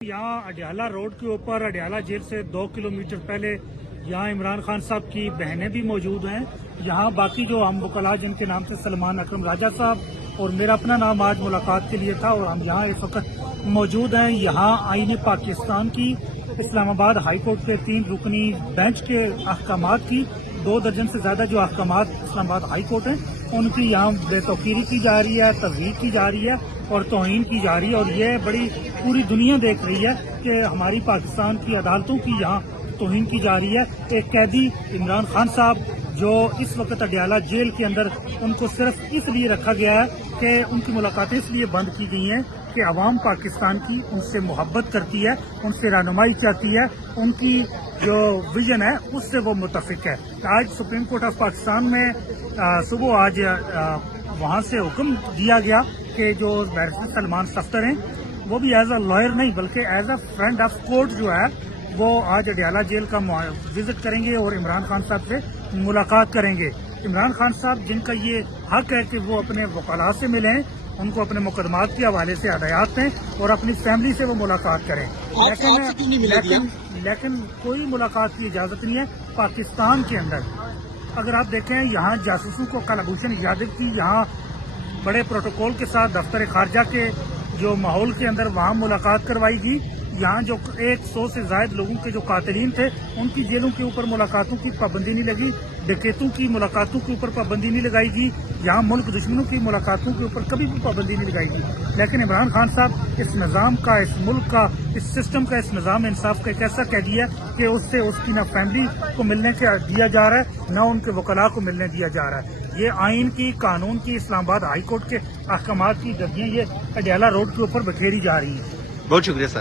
यहाँ अडियाला रोड के ऊपर अडियाला जेल से 2 किलोमीटर पहले यहाँ इमरान खान साहब की बहनें भी मौजूद हैं। यहाँ बाकी जो हम वकला जिनके नाम से सलमान अकरम राजा साहब और मेरा अपना नाम आज मुलाकात के लिए था और हम यहाँ इस वक्त मौजूद हैं। यहाँ आईन पाकिस्तान की इस्लामाबाद हाई कोर्ट के 3 रुकनी बेंच के अहकामात की 2 दर्जन से ज्यादा जो अहकामात इस्लामाबाद हाई कोर्ट हैं उनकी यहाँ बेतौकीरी की जा रही है, तज़हीक की जा रही है और तौहीन की जा रही है। और ये बड़ी पूरी दुनिया देख रही है कि हमारी पाकिस्तान की अदालतों की यहाँ तौहीन की जा रही है। एक कैदी इमरान खान साहब जो इस वक्त अडियाला जेल के अंदर, उनको सिर्फ इसलिए रखा गया है कि उनकी मुलाकातें इसलिए बंद की गई हैं कि अवाम पाकिस्तान की उनसे मोहब्बत करती है, उनसे रहनुमाई चाहती है, उनकी जो विजन है उससे वो मुतफिक है। आज सुप्रीम कोर्ट ऑफ पाकिस्तान में सुबह आज वहाँ से हुक्म दिया गया कि जो बैरिस्टर सलमान सफ्तर हैं वो भी एज अ लॉयर नहीं बल्कि as a friend of court जो है वो आज अडियाला जेल का विजिट करेंगे और इमरान खान साहब से मुलाकात करेंगे। इमरान खान साहब जिनका ये हक है कि वो अपने वकला से मिलें, उनको अपने मुकदमात के हवाले से हदायत दें और अपनी फैमिली से वो मुलाकात करें, लेकिन कोई मुलाकात की इजाज़त नहीं है पाकिस्तान के अंदर। अगर आप देखें यहाँ जासूसों को कलभूषण यादव की यहाँ बड़े प्रोटोकॉल के साथ दफ्तर खारजा के जो माहौल के अंदर वहाँ मुलाकात करवाई गई। यहाँ जो 100 से ज्यादा लोगों के जो कातिलीन थे उनकी जेलों के ऊपर मुलाकातों की पाबंदी नहीं लगी, डकैतों की मुलाकातों के ऊपर पाबंदी नहीं लगाएगी, यहाँ मुल्क दुश्मनों की मुलाकातों के ऊपर कभी भी पाबंदी नहीं लगाएगी। लेकिन इमरान खान साहब इस निज़ाम का, इस मुल्क का, इस सिस्टम का, इस निज़ाम इंसाफ का एक ऐसा कैदी है कि उससे उसकी ना फैमिली को मिलने के दिया जा रहा है ना उनके वकला को मिलने दिया जा रहा है। ये आइन की, कानून की, इस्लामाबाद हाई कोर्ट के अहकामात की धज्जियां ये अडियाला रोड के ऊपर बखेरी जा रही है। बहुत शुक्रिया सर।